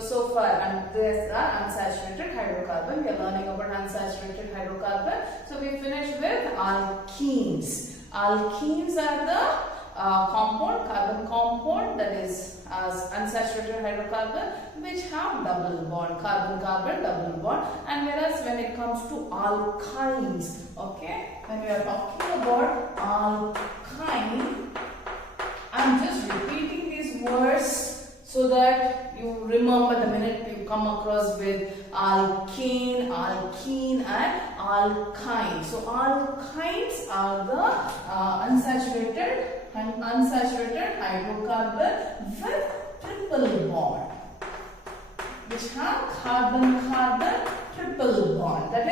So far, and these are unsaturated hydrocarbon. We are learning about unsaturated hydrocarbon. So we finished with alkenes. Alkenes are the carbon compound, that is unsaturated hydrocarbon, which have double bond, carbon-carbon double bond. And whereas when it comes to alkynes, okay, when we are talking about alkyne, I'm just repeating these words so that you remember the minute you come across with alkane, alkene and alkyne. So alkynes are the unsaturated hydrocarbon with triple bond, which have carbon-carbon triple bond. That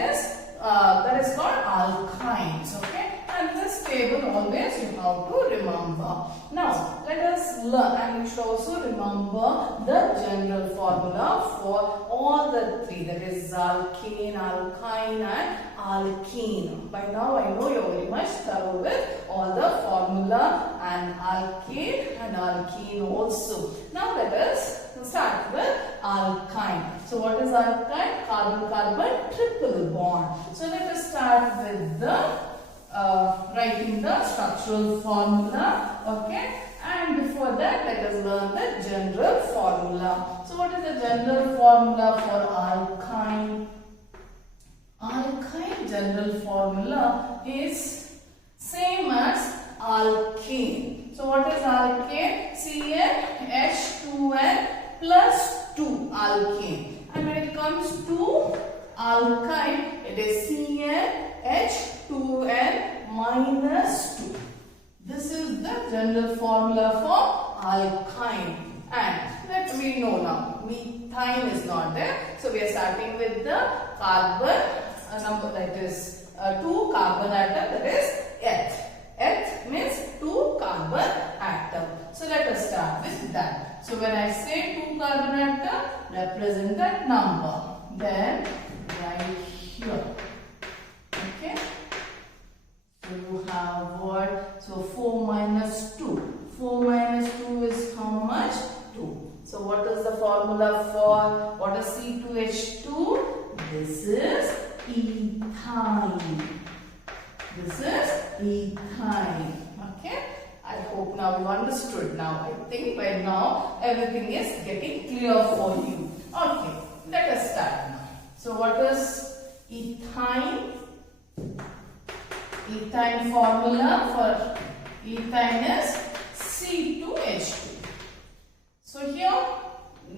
is called alkynes. Okay, and this table always you have to remember. Now let us learn, and you should also remember the general formula for all the three, that is alkane, alkyne and alkene. By now I know you are very much thorough with all the formula and alkane and alkene also. Now let us start with alkyne. So what is alkyne? Carbon-carbon triple bond. So let us start with the writing the structural formula. Okay, and before that let us learn the general formula. So what is the general formula for alkyne? Alkyne general formula is same as alkane. So what is alkane? CnH2n plus 2 alkane. And when it comes to alkyne, it is CnH2n minus 2. This is the general formula for alkyne. And let me know now, methane is not there. So we are starting with the carbon number, that is 2 carbon atom, that is H. H means 2 carbon atom. So let us start with that. So when I say 2 carbon atom, represent that number. Then right here. Okay. So you have what? So 4 minus 2. 4 minus 2 is how much? 2. So what is the formula for what is C2H2? This is ethane. This is ethane. Okay. I hope now you understood. Now I think by now everything is getting clear for you. Okay. Let us start now. So what is ethane? Ethane formula for ethane is C2H2. So here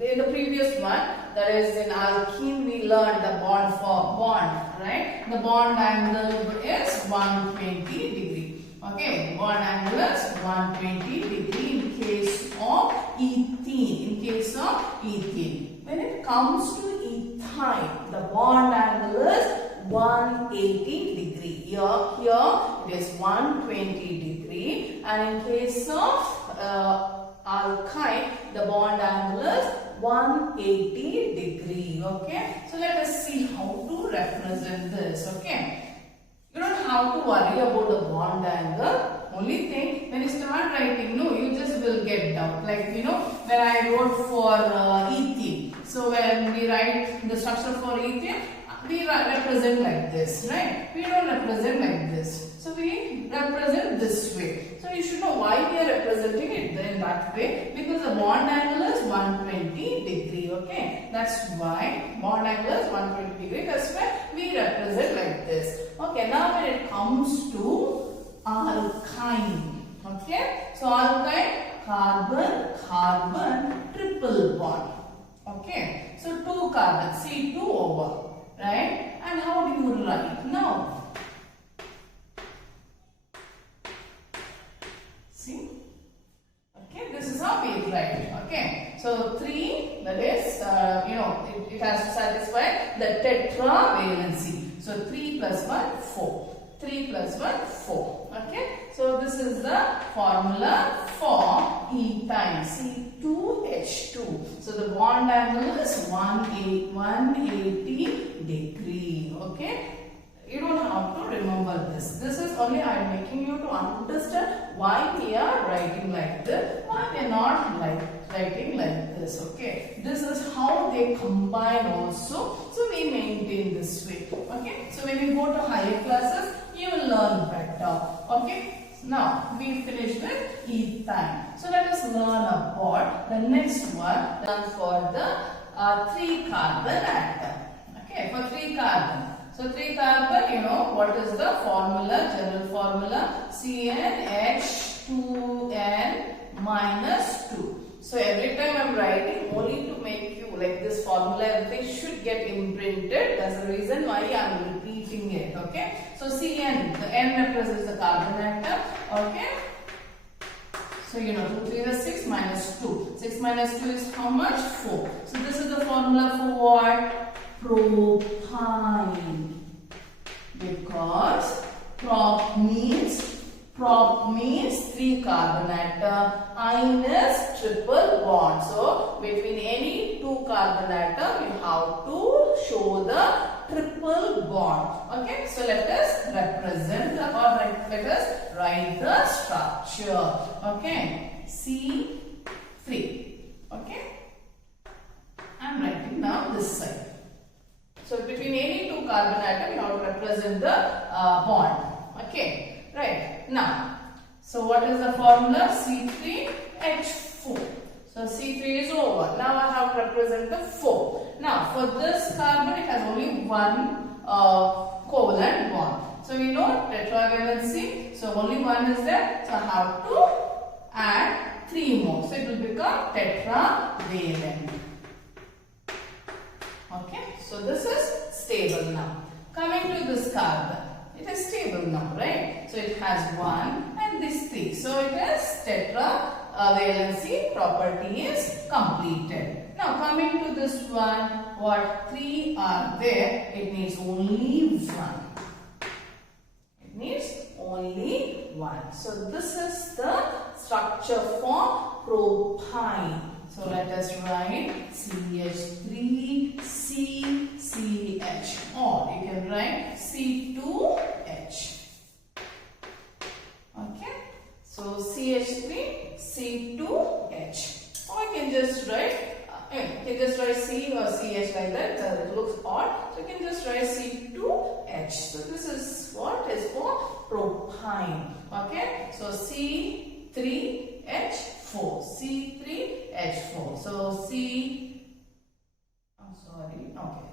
in the previous one, that is in alkene, we learned the bond, right? The bond angle is 120 degree. Okay, bond angle is 120 degree in case of ethene. When it comes to ethane, the bond angle is 180 degree. Here it is 120 degree, and in case of alkyne, the bond angle is 180 degree. Okay, so let us see how to represent this. Okay, you don't have to worry about the bond angle. Only thing, when you start writing, no, you just will get doubt. Like, you know, when I wrote for ethene, so when we write the structure for ethene, we represent like this, right? We don't represent like this. So we represent this way. So you should know why we are representing it in that way, because the bond angle is 120 degree. Okay, that's why bond angle is 120 degree. That's why we represent like this. Okay, now when it comes to alkyne, okay, so alkyne, carbon triple bond. Okay, so 2 carbon, C2 over, right? And how do you write now? See? Okay, this is how we write. Okay, so 3, that is, it has to satisfy the tetravalency. So 3 plus 1, 4. 3 plus 1, 4. Okay, so this is the formula for ethane, C2H2. So the bond angle is 180 degree. Okay, you don't have to remember this. This is only I am making you to understand why we are writing like this, why we are not writing like this. Okay, this is how they combine also. So we maintain this way. Okay. So when you go to higher classes, you will learn better. Okay. Now we finished with ethane. So let us learn about the next one. Learn for the 3 carbon atom. Okay, for 3 carbon. So 3 carbon, you know what is the formula, general formula? CnH2n minus 2. So every time I am writing only to make you like this formula, everything should get imprinted. That's the reason why I am repeating it. Okay. So Cn, the n represents the carbon atom. Okay. So you know 2 3 is 6 minus 2. 6 minus 2 is how much? 4. So this is the formula for what? Propyne. Because prop means 3 carbon atom, yne is triple bond. So between any 2 carbon atom you have to show the triple bond. Okay, so let us represent or let us write the structure. Okay, C3. Okay, I am writing now this side. So between any 2 carbon atom you have to represent the bond. Okay. Right. Now, so what is the formula? C3H4. So C3 is over. Now I have to represent the 4. Now for this carbon it has only one covalent bond. So we know tetravalency. So only one is there. So I have to add 3 more. So it will become tetravalent. Okay. So this is stable now. Coming to this carbon. It is stable now, right? So it has 1 and this 3. So it is tetravalency property is completed. Now coming to this one, what 3 are there? It needs only 1. It needs only 1. So this is the structure for propyne. So let us write CH3 CCH, or you can write C2H. Okay, so CH3 C2H, or you can just write C or CH like that. It looks odd, so you can just write C2H. So this is what is for propyne. Okay, so C3H4. C3H4. So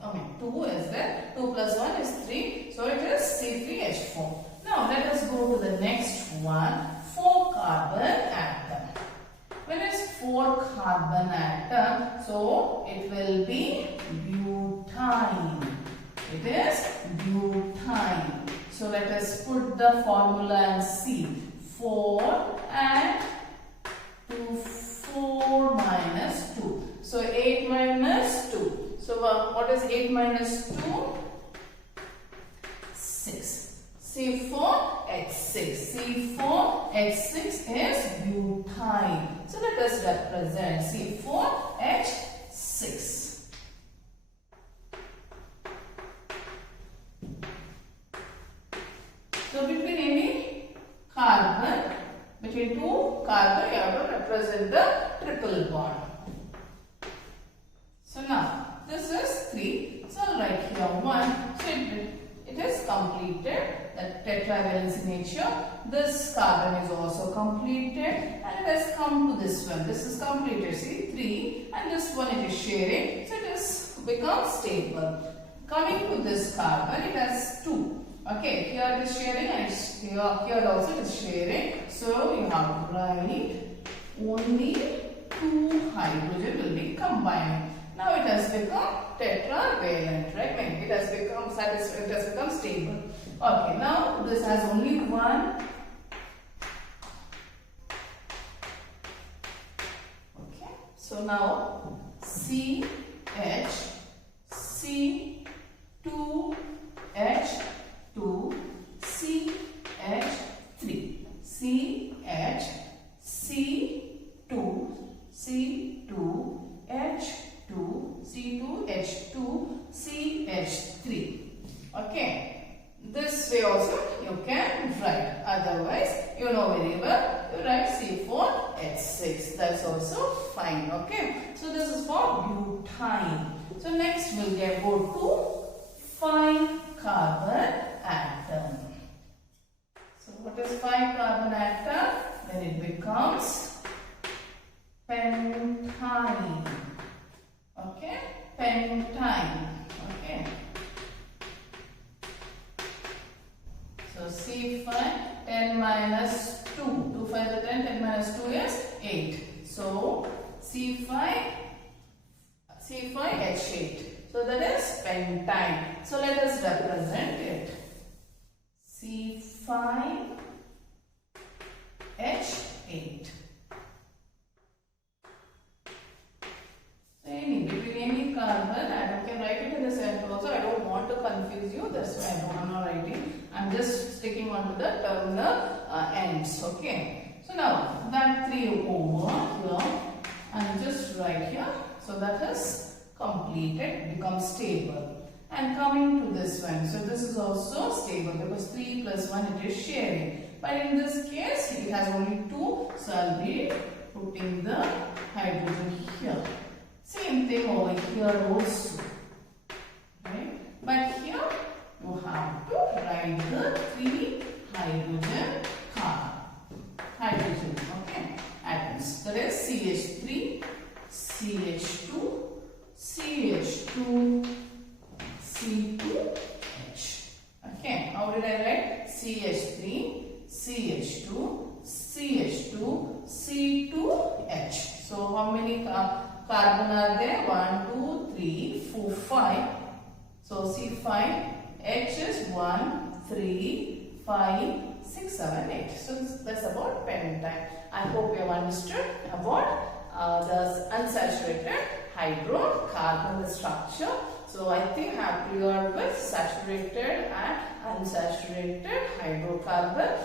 okay, 2 is there. 2 plus 1 is 3. So it is C3H4. Now let us go to the next one. 4 carbon atom. When it's 4 carbon atom, so it will be butane. It is butane. So let us put the formula and see. 4 and 4 minus 2. So 8 minus 2. So what is 8 minus 2? 6. C4H6. C4H6 is butane. So let us represent C4H6. So between any carbon, between 2 carbon, you have to represent the triple bond. So now this is 3. So I'll write here 1. So it is completed, the tetravalency nature. This carbon is also completed, and it has come to this one. This is completed. See 3, and this one it is sharing. So it has become stable. Coming to this carbon, it has 2. Okay, here it is sharing, and here also it is sharing. So you have to write only 2 hydrogen will be combined. Now it has become tetravalent, right? It has become stable. Okay, now this has only 1. Okay, so now CH, C2H2, CH3, CH, C2, C2H2, C2H2, CH3. Okay, this way also you can write. Otherwise, you know very well, you write C4H6. That's also fine. Okay, so this is for butane. So next we'll go to 5 carbon atom. So what is 5 carbon atom? Then it becomes pentyne. Okay, pentyne. Okay. So C5, 10 minus 2. 2 5 is 10, 10 minus 2 is 8. So C5H8. So that is pentyne. So let us represent it. C5H8. Between any carbon, I can write it in the center also. I don't want to confuse you. That's why I'm not writing. I'm just sticking onto the terminal ends. Okay. So now that 3 over here, and just write here. So that is completed, becomes stable. And coming to this one, so this is also stable because 3 plus 1 it is sharing. But in this case, it has only 2. So I'll be putting the hydrogen here. Same thing over here also, right? But here you have to write the 3 hydrogen, okay, atoms. That is CH3, CH2, CH2, C2H. Okay, how did I write? CH3, CH2, CH2, C2H. So how many carbon are there? 1, 2, 3, 4, 5. So C5H is 1, 3, 5, 6, 7, 8. So that's about pentyne. I hope you have understood about the unsaturated hydrocarbon structure. So I think I have cleared with saturated and unsaturated hydrocarbon.